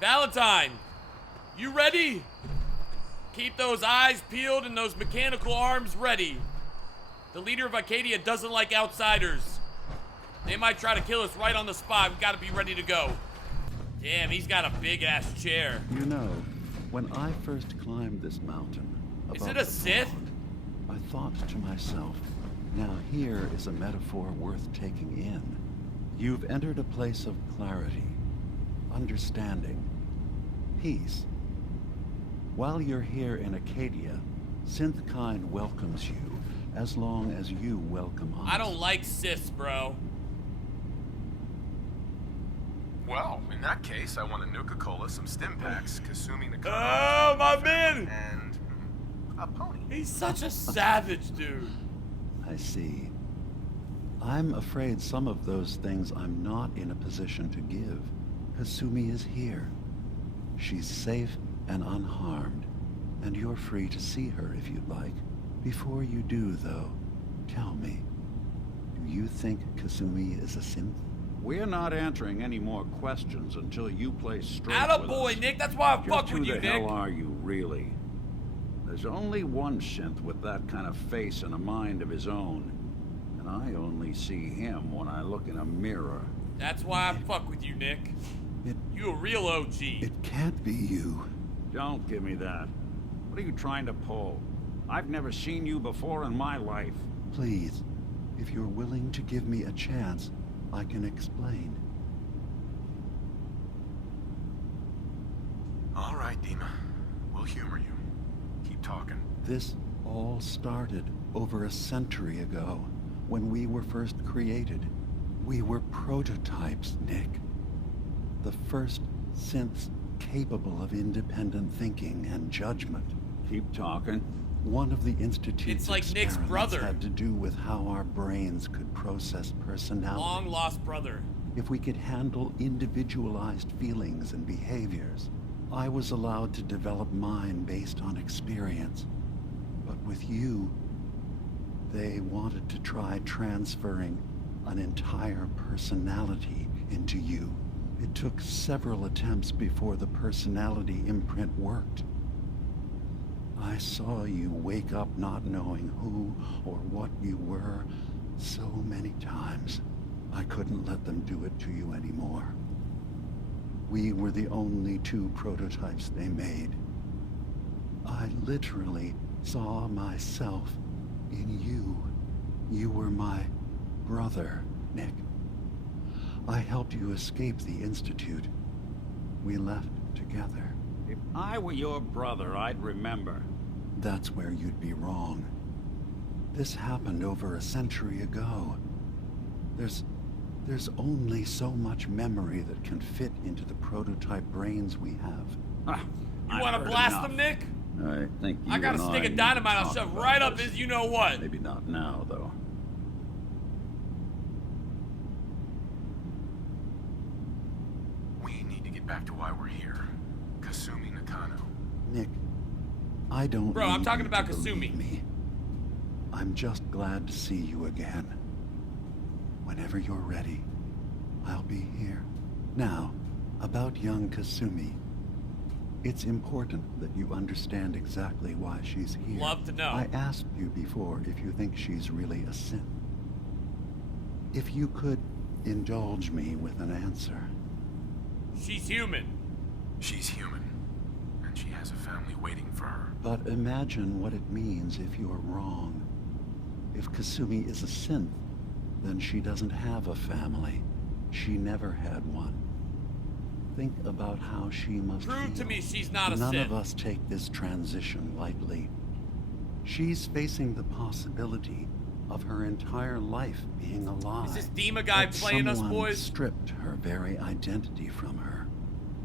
Valentine, you ready? Keep those eyes peeled and those mechanical arms ready. The leader of Acadia doesn't like outsiders. They might try to kill us right on the spot. We gotta be ready to go. Damn, he's got a big-ass chair. You know, when I first climbed this mountain... Is it a Sith? I thought to myself, now here is a metaphor worth taking in. You've entered a place of clarity, understanding, peace. While you're here in Acadia, Synthkind welcomes you, as long as you welcome us. I don't like Siths, bro. Well, in that case, I want a Nuka-Cola, some stim packs, Kasumi Nakano, Oh, my man! and a pony. He's such a savage, dude. I see. I'm afraid some of those things I'm not in a position to give. Kasumi is here. She's safe and unharmed, and you're free to see her if you'd like. Before you do, though, tell me, do you think Kasumi is a synth? We're not answering any more questions until you play straight with Attaboy, us. Nick. That's why I Just fuck with who you, the Nick. hell are you, really? There's only one synth with that kind of face and a mind of his own. And I only see him when I look in a mirror. That's why I fuck with you, Nick. It You a real OG. can't be you. Don't give me that. What are you trying to pull? I've never seen you before in my life. Please, if you're willing to give me a chance, I can explain. All right, Dima. We'll humor you. Keep talking. This all started over a century ago, when we were first created. We were prototypes, Nick. The first synths capable of independent thinking and judgment. Keep talking. One of the Institute's It's like Nick's experiments brother. had to do with how our brains could process personality. Long lost brother. If we could handle individualized feelings and behaviors. I was allowed to develop mine based on experience. But with you, they wanted to try transferring an entire personality into you. It took several attempts before the personality imprint worked. I saw you wake up not knowing who or what you were so many times. I couldn't let them do it to you anymore. We were the only two prototypes they made. I literally saw myself in you. You were my brother, Nick. I helped you escape the Institute. We left together. If I were your brother, I'd remember. That's where you'd be wrong. This happened over a century ago. There's only so much memory that can fit into the prototype brains we have. Ah, You want to blast him, Nick? I think you I got a and stick I of need dynamite. to I'll talk shove about right up this. his you know what. Maybe not now, though. We need to get back to why we're here. Kasumi Nakano. Nick, I don't Bro, I'm need talking you about to believe Kasumi. me. I'm just glad to see you again. Whenever you're ready, I'll be here. Now, about young Kasumi. It's important that you understand exactly why she's here. Love to know. I asked you before if you think she's really a synth. If you could indulge me with an answer. She's human. She's human, and she has a family waiting for her. But imagine what it means if you're wrong. If Kasumi is a synth, then she doesn't have a family. She never had one. Think about how she must Prove feel. to me she's not a None Sith. of us take this transition lightly. She's facing the possibility of her entire life being a lie. Is this Dima guy That playing us, someone boys? stripped her very identity from her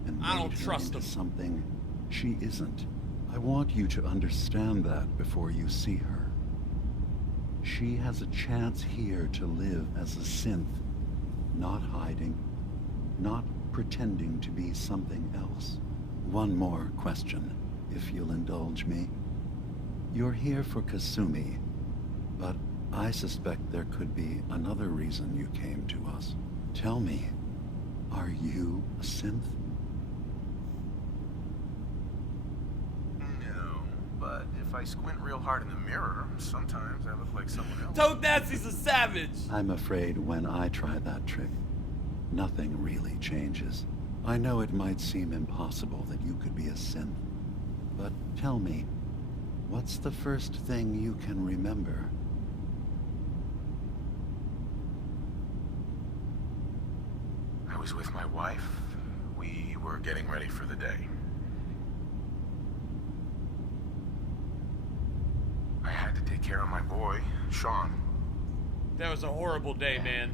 and I don't made her trust into him. something she isn't. I want you to understand that before you see her. She has a chance here to live as a synth, not hiding, not pretending to be something else. One more question, if you'll indulge me. You're here for Kasumi, but I suspect there could be another reason you came to us. Tell me, are you a synth? squint real hard in the mirror, sometimes I look like someone else. TokeNasty's a savage. I'm afraid when I try that trick, nothing really changes. I know it might seem impossible that you could be a synth, but tell me, what's the first thing you can remember? I was with my wife. We were getting ready for the day. I had to take care of my boy, Sean. That was a horrible day, man.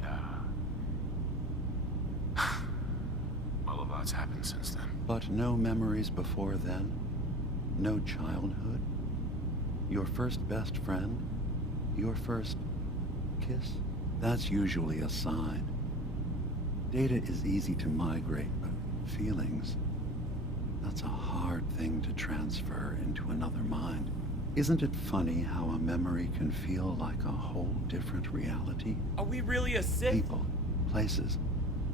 Well, a lot's happened since then. But no memories before then? No childhood? Your first best friend? Your first kiss? That's usually a sign. Data is easy to migrate, but feelings, that's a hard thing to transfer into another mind. Isn't it funny how a memory can feel like a whole different reality? Are we really a Sith? People, places,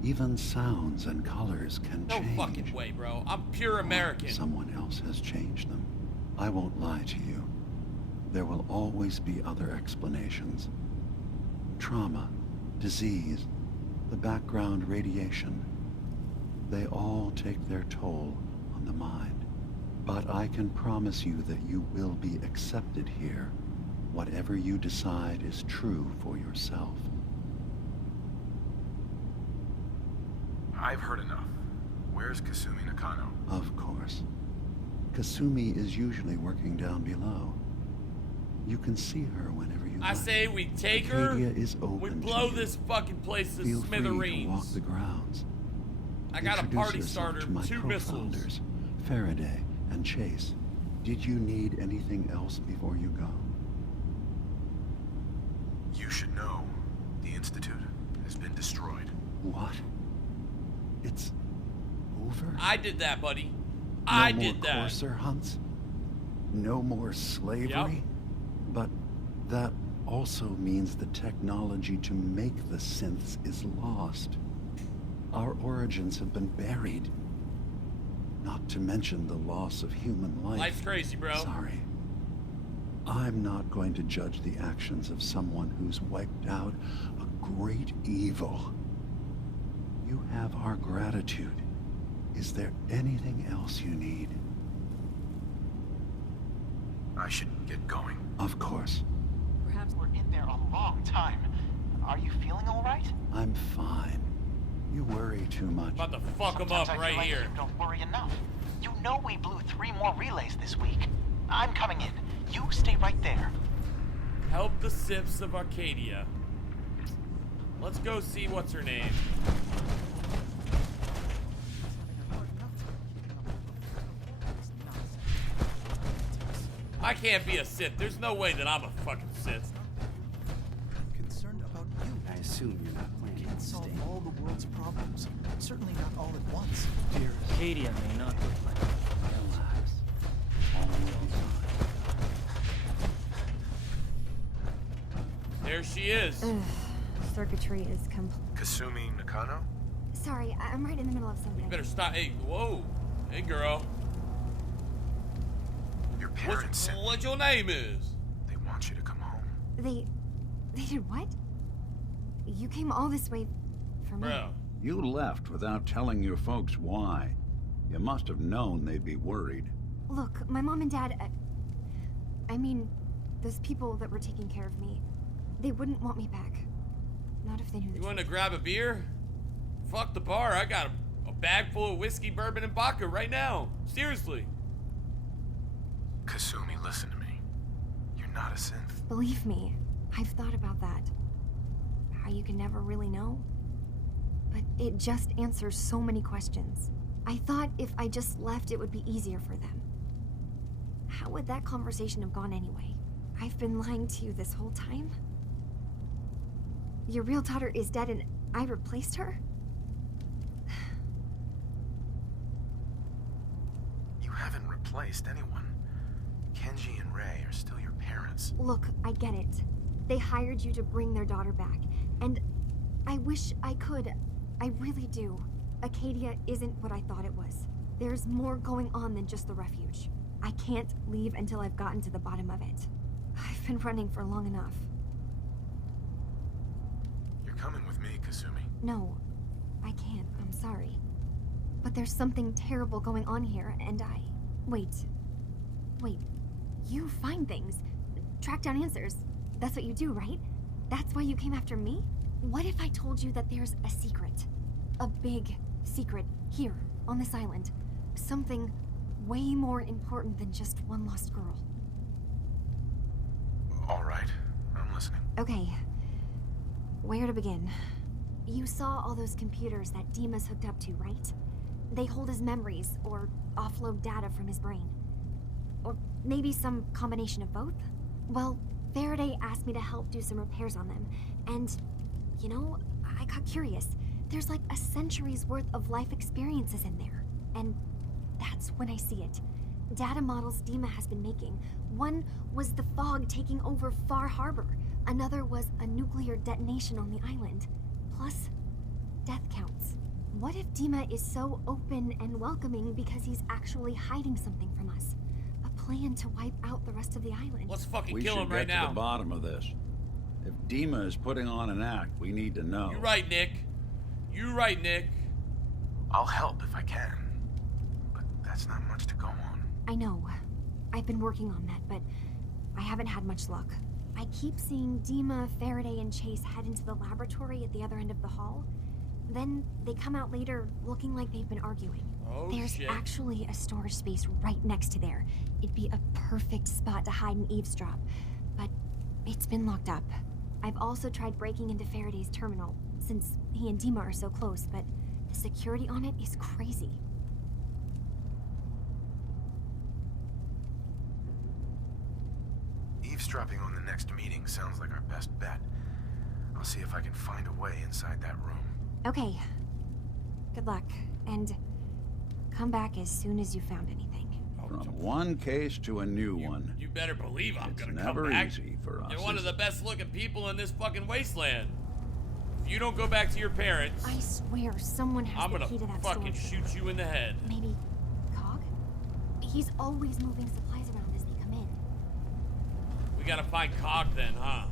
even sounds and colors can No change. fucking way, bro. I'm pure American. Someone else has changed them. I won't lie to you. There will always be other explanations. Trauma, disease, the background radiation. They all take their toll on the mind. But I can promise you that you will be accepted here. Whatever you decide is true for yourself. I've heard enough. Where's Kasumi Nakano? Of course. Kasumi is usually working down below. You can see her whenever you I like. say we take her, Arcadia is open we to blow you. this fucking place to Feel free to walk smithereens. the grounds. I got a Introduce party yourself starter, to my 2 missiles. co-founders, Faraday and Chase. Did you need anything else before you go? You should know. The Institute has been destroyed. What? It's over? I did that, buddy. No I more did that. courser hunts? No more slavery? Yep. But that also means the technology to make the synths is lost. Our origins have been buried. Not to mention the loss of human life. Life's crazy, bro. Sorry. I'm not going to judge the actions of someone who's wiped out a great evil. You have our gratitude. Is there anything else you need? I should get going. Of course. Perhaps we're in there a long time. Are you feeling all right? I'm fine. You worry too much. About to fuck him Sometimes up I right feel like here. You don't worry enough. You know we blew 3 more relays this week. I'm coming in. You stay right there. Help the Siths of Arcadia. Let's go see what's her name. I can't be a Sith. There's no way that I'm a fucking Sith. I'm concerned about you. I assume you're not planning Can't on solve staying. all the world's problems. Certainly not all at once. Dear, Arcadia may not look like Relax. All will be fine. There she is. Ugh, circuitry is complete. Kasumi Nakano? Sorry, I'm right in the middle of something. You better stop. Hey, whoa. Hey, girl. Your parents sent What your name is? They want you to come home. They did what? You came all this way for me. Bro. You left without telling your folks why. You must have known they'd be worried. Look, my mom and dad, I mean, those people that were taking care of me, they wouldn't want me back. Not if they knew the You want to truth. grab a beer? Fuck the bar. I got a bag full of whiskey, bourbon, and vodka right now. Seriously. Kasumi, listen to me. You're not a synth. Believe me, I've thought about that. How you can never really know. But it just answers so many questions. I thought if I just left, it would be easier for them. How would that conversation have gone anyway? I've been lying to you this whole time? Your real daughter is dead and I replaced her? You haven't replaced anyone. Kenji and Rei are still your parents. Look, I get it. They hired you to bring their daughter back. And I wish I could. I really do. Arcadia isn't what I thought it was. There's more going on than just the refuge. I can't leave until I've gotten to the bottom of it. I've been running for long enough. You're coming with me, Kasumi. No, I can't. I'm sorry. But there's something terrible going on here, and I... Wait. You find things. Track down answers. That's what you do, right? That's why you came after me? What if I told you that there's a secret? A big secret here, on this island. Something way more important than just one lost girl. All right, I'm listening. Okay. Where to begin? You saw all those computers that Dima's hooked up to, right? They hold his memories, or offload data from his brain. Or maybe some combination of both? Well, Faraday asked me to help do some repairs on them, and, you know, I got curious. There's like a century's worth of life experiences in there, and that's when I see it. Data models Dima has been making. One was the fog taking over Far Harbor. Another was a nuclear detonation on the island. Plus, death counts. What if Dima is so open and welcoming because he's actually hiding something from us? A plan to wipe out the rest of the island. Let's fucking We kill should him right get to now. the bottom of this. If Dima is putting on an act, we need to know. You're right, Nick. You're right, Nick. I'll help if I can. But that's not much to go on. I know. I've been working on that, but I haven't had much luck. I keep seeing Dima, Faraday, and Chase head into the laboratory at the other end of the hall. Then they come out later looking like they've been arguing. Oh, There's shit. actually a storage space right next to there. It'd be a perfect spot to hide and eavesdrop. But it's been locked up. I've also tried breaking into Faraday's terminal, since he and Dima are so close, but the security on it is crazy. Eavesdropping on the next meeting sounds like our best bet. I'll see if I can find a way inside that room. Okay. Good luck, and come back as soon as you found anything. From one case to a new one. You better believe I'm It's gonna never come back. easy for us. You're one of is the it? best looking people in this fucking wasteland. If you don't go back to your parents, I swear someone has I'm the gonna key to that fucking storage room. shoot you in the head. Maybe Cog? He's always moving supplies around as they come in. We gotta find Cog then, huh?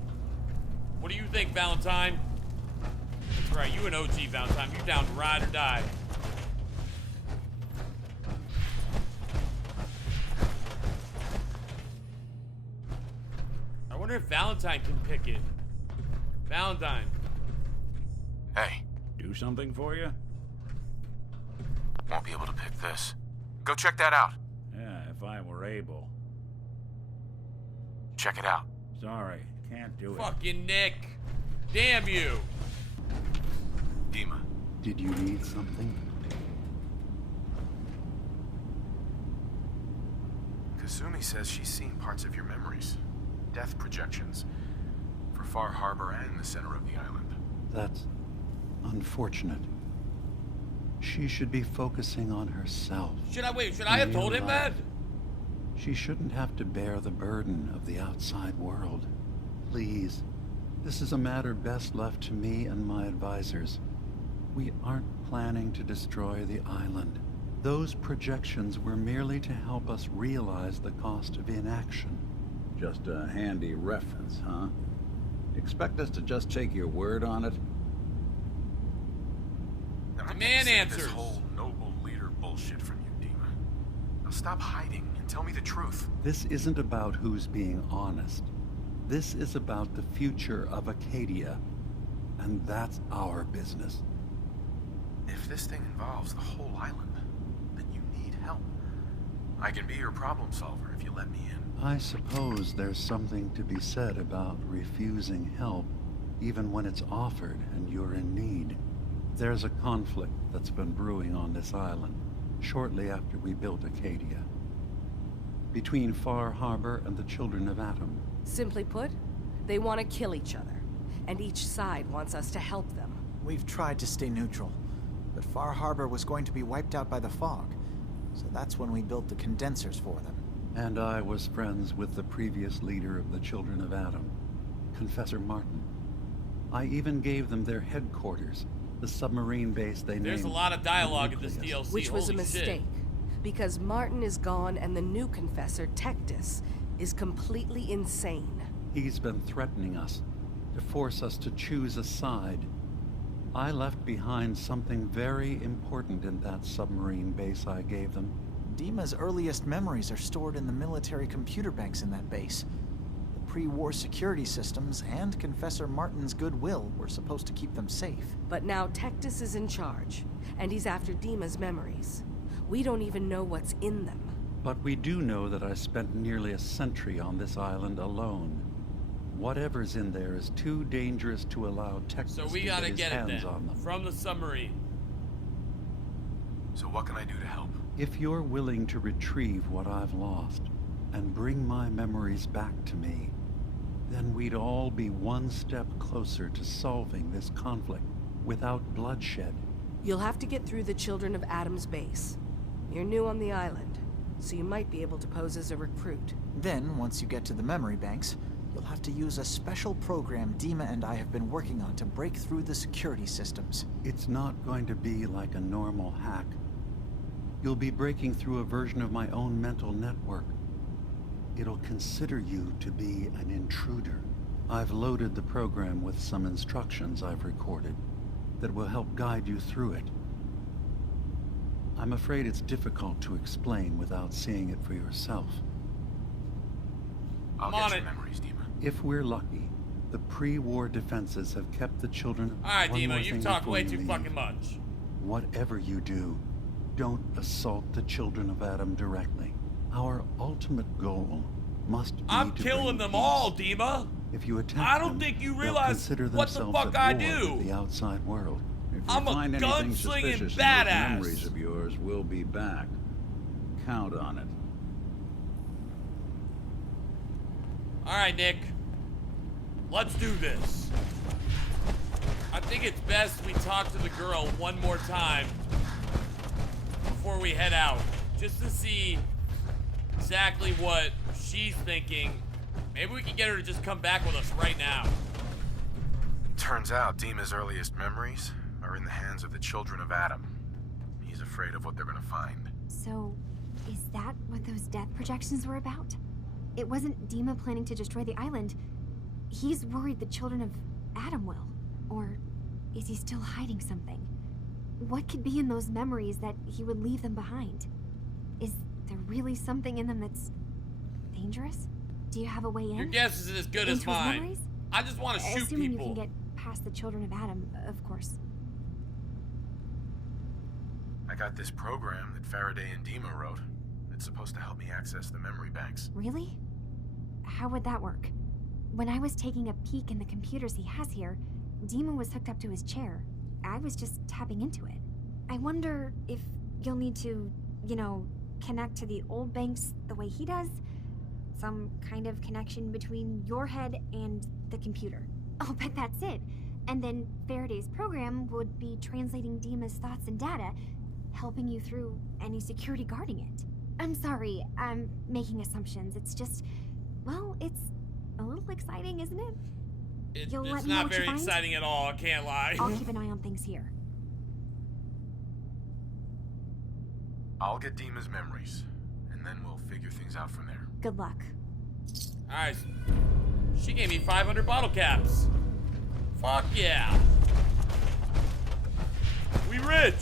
What do you think, Valentine? That's right, you an OG, Valentine. You're down to ride or die. I wonder if Valentine can pick it. Valentine. Hey, Do something for you? won't be able to pick this. Go check that out. Yeah, if I were able. Check it out. Sorry, can't do it. Fucking Nick. Damn you. Dima. Did you need something? Kasumi says she's seen parts of your memories. Death projections. For Far Harbor and the center of the island. That's unfortunate. She should be focusing on herself. Should I have told him that? She shouldn't have to bear the burden of the outside world. Please, this is a matter best left to me and my advisors. We aren't planning to destroy the island. Those projections were merely to help us realize the cost of inaction. Just a handy reference, huh? Expect us to just take your word on it? Now, I'm Demand getting sick of answers. This whole noble leader bullshit from you, Dima. Now stop hiding and tell me the truth. This isn't about who's being honest. This is about the future of Acadia, and that's our business. If this thing involves the whole island, then you need help. I can be your problem solver if you let me in. I suppose there's something to be said about refusing help, even when it's offered and you're in need. There's a conflict that's been brewing on this island, shortly after we built Acadia. Between Far Harbor and the Children of Atom. Simply put, they want to kill each other, and each side wants us to help them. We've tried to stay neutral, but Far Harbor was going to be wiped out by the fog, so that's when we built the condensers for them. And I was friends with the previous leader of the Children of Atom, Confessor Martin. I even gave them their headquarters, the submarine base they named. There's a lot of dialogue in this Nucleus. DLC. Which was a Holy shit. mistake. Because Martin is gone and the new confessor, TokeNasty, is completely insane. He's been threatening us, to force us to choose a side. I left behind something very important in that submarine base I gave them. Dima's earliest memories are stored in the military computer banks in that base. The pre-war security systems and Confessor Martin's goodwill were supposed to keep them safe. But now TokeNasty is in charge, and he's after Dima's memories. We don't even know what's in them. But we do know that I spent nearly a century on this island alone. Whatever's in there is too dangerous to allow TokeNasty So we to gotta his get it hands then, on them. from the submarine. So what can I do to help? If you're willing to retrieve what I've lost and bring my memories back to me, then we'd all be one step closer to solving this conflict without bloodshed. You'll have to get through the Children of Adam's base. You're new on the island, so you might be able to pose as a recruit. Then, once you get to the memory banks, you'll have to use a special program Dima and I have been working on to break through the security systems. It's not going to be like a normal hack. You'll be breaking through a version of my own mental network. It'll consider you to be an intruder. I've loaded the program with some instructions I've recorded that will help guide you through it. I'm afraid it's difficult to explain without seeing it for yourself. I'll I'm on get your it. memories, Dima. If we're lucky, the pre-war defenses have kept the children. Alright, One more Dima, you've thing talked before way you too leave. fucking much. Whatever you do, don't assault the children of Adam directly. Our ultimate goal must be I'm to killing bring them peace. all, Dima. If you attack I don't them, think you they'll realize consider what the themselves fuck at I war do. with the outside world. If you I'm a find anything gunslinging suspicious in those badass. memories of yours, we'll be back. Count on it. Alright, Nick. Let's do this. I think it's best we talk to the girl one more time before we head out. Just to see exactly what she's thinking. Maybe we can get her to just come back with us right now. Turns out Dima's earliest memories are in the hands of the Children of Adam. He's afraid of what they're gonna find. So, is that what those death projections were about? It wasn't Dima planning to destroy the island. He's worried the Children of Adam will. Or is he still hiding something? What could be in those memories that he would leave them behind? Is there really something in them that's dangerous? Do you have a way in? Your guess is as good as Into his mine. memories? I just want to shoot Assuming people. you can get past the Children of Adam, of course. I got this program that Faraday and Dima wrote. It's supposed to help me access the memory banks. Really? How would that work? When I was taking a peek in the computers he has here, Dima was hooked up to his chair. I was just tapping into it. I wonder if you'll need to, connect to the old banks the way he does? Some kind of connection between your head and the computer. I'll bet that's it. And then Faraday's program would be translating Dima's thoughts and data, helping you through any security guarding it. I'm sorry, I'm making assumptions. It's just, well, it's a little exciting, isn't it? You'll let It's me know not what you very find? exciting at all, I can't lie. I'll keep an eye on things here. I'll get Dima's memories, and then we'll figure things out from there. Good luck. Alright. She gave me 500 bottle caps. Fuck yeah. We rich.